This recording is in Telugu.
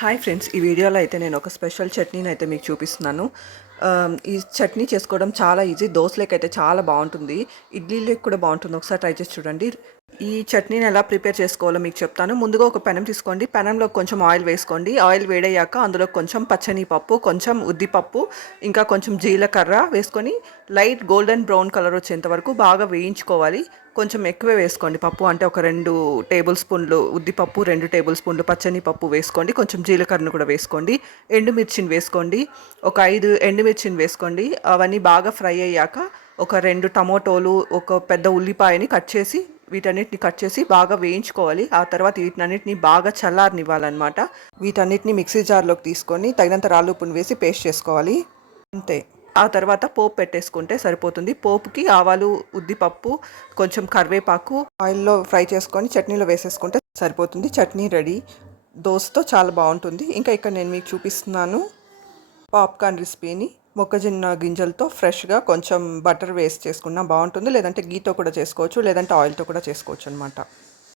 హాయ్ ఫ్రెండ్స్, ఈ వీడియోలో అయితే నేను ఒక స్పెషల్ చట్నీని అయితే మీకు చూపిస్తున్నాను. ఈ చట్నీ చేసుకోవడం చాలా ఈజీ. దోశలోకి అయితే చాలా బాగుంటుంది, ఇడ్లీలోకి కూడా బాగుంటుంది. ఒకసారి ట్రై చేసి చూడండి. ఈ చట్నీని ఎలా ప్రిపేర్ చేసుకోవాలో మీకు చెప్తాను. ముందుగా ఒక పెనం తీసుకోండి. పెనంలో కొంచెం ఆయిల్ వేసుకోండి. ఆయిల్ వేడయ్యాక అందులో కొంచెం పచ్చని పప్పు, కొంచెం ఉద్దిపప్పు, ఇంకా కొంచెం జీలకర్ర వేసుకొని లైట్ గోల్డెన్ బ్రౌన్ కలర్ వచ్చేంత వరకు బాగా వేయించుకోవాలి. కొంచెం ఎక్కువే వేసుకోండి పప్పు, అంటే ఒక 2 టేబుల్ స్పూన్లు ఉద్దిపప్పు, 2 టేబుల్ స్పూన్లు పచ్చని పప్పు వేసుకోండి. కొంచెం జీలకర్రను కూడా వేసుకోండి. ఎండుమిర్చిని వేసుకోండి. ఒక 5 ఎండుమిర్చిని వేసుకోండి. అవన్నీ బాగా ఫ్రై అయ్యాక ఒక 2 టమోటోలు, ఒక పెద్ద ఉల్లిపాయని వీటన్నిటిని కట్ చేసి బాగా వేయించుకోవాలి. ఆ తర్వాత వీటన్నిటిని బాగా చల్లారనివ్వాలన్నమాట. వీటన్నిటిని మిక్సీ జార్లోకి తీసుకొని తగినంత రాళ్ళు ఉప్పును వేసి పేస్ట్ చేసుకోవాలి. అంతే. ఆ తర్వాత పోపు పెట్టేసుకుంటే సరిపోతుంది. పోపుకి ఆవాలు, ఉద్దిపప్పు, కొంచెం కరివేపాకు ఆయిల్లో ఫ్రై చేసుకొని చట్నీలో వేసేసుకుంటే సరిపోతుంది. చట్నీ రెడీ. దోశతో చాలా బాగుంటుంది. ఇంకా ఇక్కడ నేను మీకు చూపిస్తున్నాను పాప్కార్న్ రెసిపీని. మొక్కజొన్న గింజలతో ఫ్రెష్గా కొంచెం బటర్ వేస్ట్ చేసుకున్నా బాగుంటుంది. లేదంటే గీతో కూడా చేసుకోవచ్చు, లేదంటే ఆయిల్తో కూడా చేసుకోవచ్చు అనమాట.